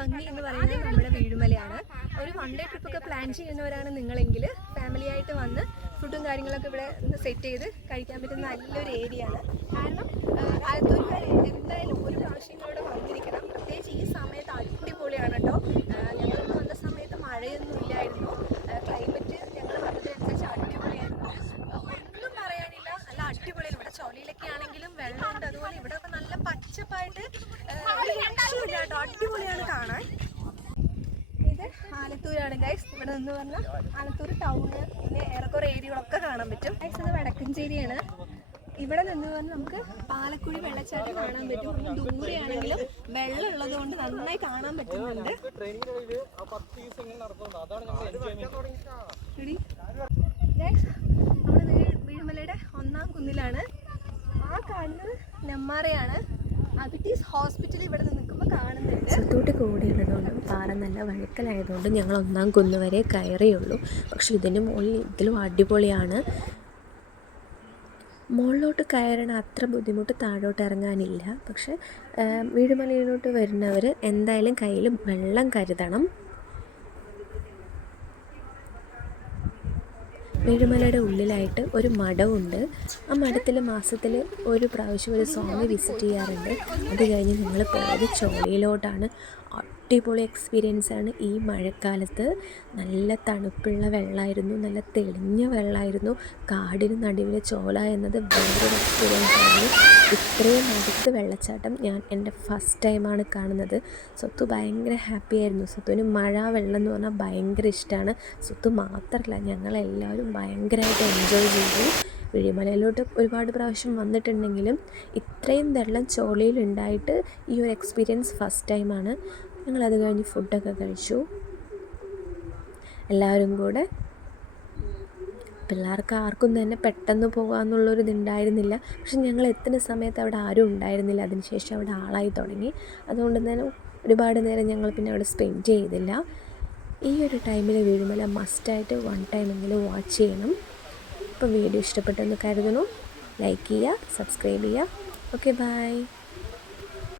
ഭംഗി എന്ന് പറയുന്നത് നമ്മുടെ വീഴുമലയാണ്. ഒരു വൺ ഡേ ട്രിപ്പൊക്കെ പ്ലാൻ ചെയ്യുന്നവരാണ് നിങ്ങളെങ്കിൽ ഫാമിലി ആയിട്ട് വന്ന് ഫുഡും കാര്യങ്ങളൊക്കെ ഇവിടെ സെറ്റ് ചെയ്ത് കഴിക്കാൻ പറ്റുന്ന നല്ലൊരു ഏരിയ ആണ്. കാരണം ആലത്തൂർക്കാർ എന്തായാലും ഒരു പ്രാവശ്യം ഇവിടെ വന്നിരിക്കണം. പ്രത്യേകിച്ച് ഈ സമയത്ത് അടിപൊളിയാണ് കേട്ടോ. ഞങ്ങൾക്ക് വന്ന സമയത്ത് മഴയൊന്നും ഇല്ലായിരുന്നു. ക്ലൈമറ്റ് ഞങ്ങൾ വന്നതിനനുസരിച്ച് അടിപൊളിയായിരുന്നു. ഒന്നും പറയാനില്ല, നല്ല അടിപൊളിയാണ്. ഇവിടെ ചൊളിയിലൊക്കെ ആണെങ്കിലും വെള്ളമുണ്ട്. അതുപോലെ ഇവിടെ ഒക്കെ നല്ല പച്ചപ്പായിട്ട് കേട്ടോ, അടിപൊളിയാണ് കാണാൻ. ഇത് ആലത്തൂരാണ് ഗൈസ്. ഇവിടെ നിന്ന് പറഞ്ഞാൽ ആലത്തൂർ ടൗണ് പിന്നെ ഏറെക്കുറെ ഏരിയകളൊക്കെ കാണാൻ പറ്റും. ഗൈസ് ഇത് വടക്കഞ്ചേരിയാണ്. ഇവിടെ നിന്ന് പറഞ്ഞാൽ നമുക്ക് പാലക്കുഴി വെള്ളച്ചാട്ടം കാണാൻ പറ്റും. ദൂരെയാണെങ്കിലും വെള്ളം ഉള്ളത് കൊണ്ട് നന്നായി കാണാൻ പറ്റുന്നുണ്ട്. നമ്മുടെ വീഴുമലയുടെ 1-ാം കുന്നിലാണ്. ആ കാണുന്നത് നെമ്മാറയാണ്. അബിറ്റീസ് ഹോസ്പിറ്റൽ ഇവിടെ നിൽക്കുമ്പോൾ കാണുന്നുണ്ട്. സത്തൂട്ടി കൂടിയുള്ളതുകൊണ്ട് പാറ നല്ല വഴുക്കലായതുകൊണ്ട് ഞങ്ങൾ 1-ാം കുന്ന് വരെ കയറിയുള്ളൂ. പക്ഷെ ഇതിന് മുകളിൽ ഇതിലും അടിപൊളിയാണ്. മുകളിലോട്ട് കയറണ അത്ര ബുദ്ധിമുട്ട് താഴോട്ട് ഇറങ്ങാനില്ല. പക്ഷെ വീഴുമലയിലോട്ട് വരുന്നവർ എന്തായാലും കയ്യിൽ വെള്ളം കരുതണം. വീഴുമലയുടെ ഉള്ളിലായിട്ട് ഒരു മഠമുണ്ട്. ആ മഠത്തിൽ മാസത്തിൽ ഒരു പ്രാവശ്യം ഒരു സ്വാമി വിസിറ്റ് ചെയ്യാറുണ്ട്. അത് കഴിഞ്ഞ് ഞങ്ങൾ പോയത് ചോളയിലോട്ടാണ്. അടിപൊളി എക്സ്പീരിയൻസാണ്. ഈ മഴക്കാലത്ത് നല്ല തണുപ്പുള്ള വെള്ളമായിരുന്നു, നല്ല തെളിഞ്ഞ വെള്ളമായിരുന്നു. കാടിന് നടുവിൽ ചോല എന്നത് വേറൊരു എക്സ്പീരിയൻസാണ്. ഇത്രയും അടുത്ത് വെള്ളച്ചാട്ടം ഞാൻ എൻ്റെ ഫസ്റ്റ് ടൈമാണ് കാണുന്നത്. സ്വത്ത് ഭയങ്കര ഹാപ്പി ആയിരുന്നു. സ്വത്തുവിന് മഴ വെള്ളം എന്ന് പറഞ്ഞാൽ ഭയങ്കര ഇഷ്ടമാണ്. സ്വത്ത് മാത്രമല്ല ഞങ്ങളെല്ലാവരും ഭയങ്കരമായിട്ട് എൻജോയ് ചെയ്തു. വീഴുമലയിലോട്ട് ഒരുപാട് പ്രാവശ്യം വന്നിട്ടുണ്ടെങ്കിലും ഇത്രയും വെള്ളം ചോളയിലുണ്ടായിട്ട് ഈ ഒരു എക്സ്പീരിയൻസ് ഫസ്റ്റ് ടൈമാണ്. ഞങ്ങളത് കഴിഞ്ഞ് ഫുഡൊക്കെ കഴിച്ചു എല്ലാവരും കൂടെ. പിള്ളേർക്ക് ആർക്കും തന്നെ പെട്ടെന്ന് പോകാമെന്നുള്ളൊരു ഇതുണ്ടായിരുന്നില്ല. പക്ഷെ ഞങ്ങൾ എത്തുന്ന സമയത്ത് അവിടെ ആരും ഉണ്ടായിരുന്നില്ല. അതിനുശേഷം അവിടെ ആളായി തുടങ്ങി. അതുകൊണ്ട് തന്നെ ഒരുപാട് നേരം ഞങ്ങൾ പിന്നെ അവിടെ സ്പെൻഡ് ചെയ്തില്ല. ഈ ഒരു ടൈമിൽ വീഴുമല മസ്റ്റായിട്ട് 1 ടൈമെങ്കിലും വാച്ച് ചെയ്യണം. അപ്പോൾ വീഡിയോ ഇഷ്ടപ്പെട്ടെന്ന് കരുതുന്നു. ലൈക്ക് ചെയ്യുക, സബ്സ്ക്രൈബ് ചെയ്യുക. Okay, by.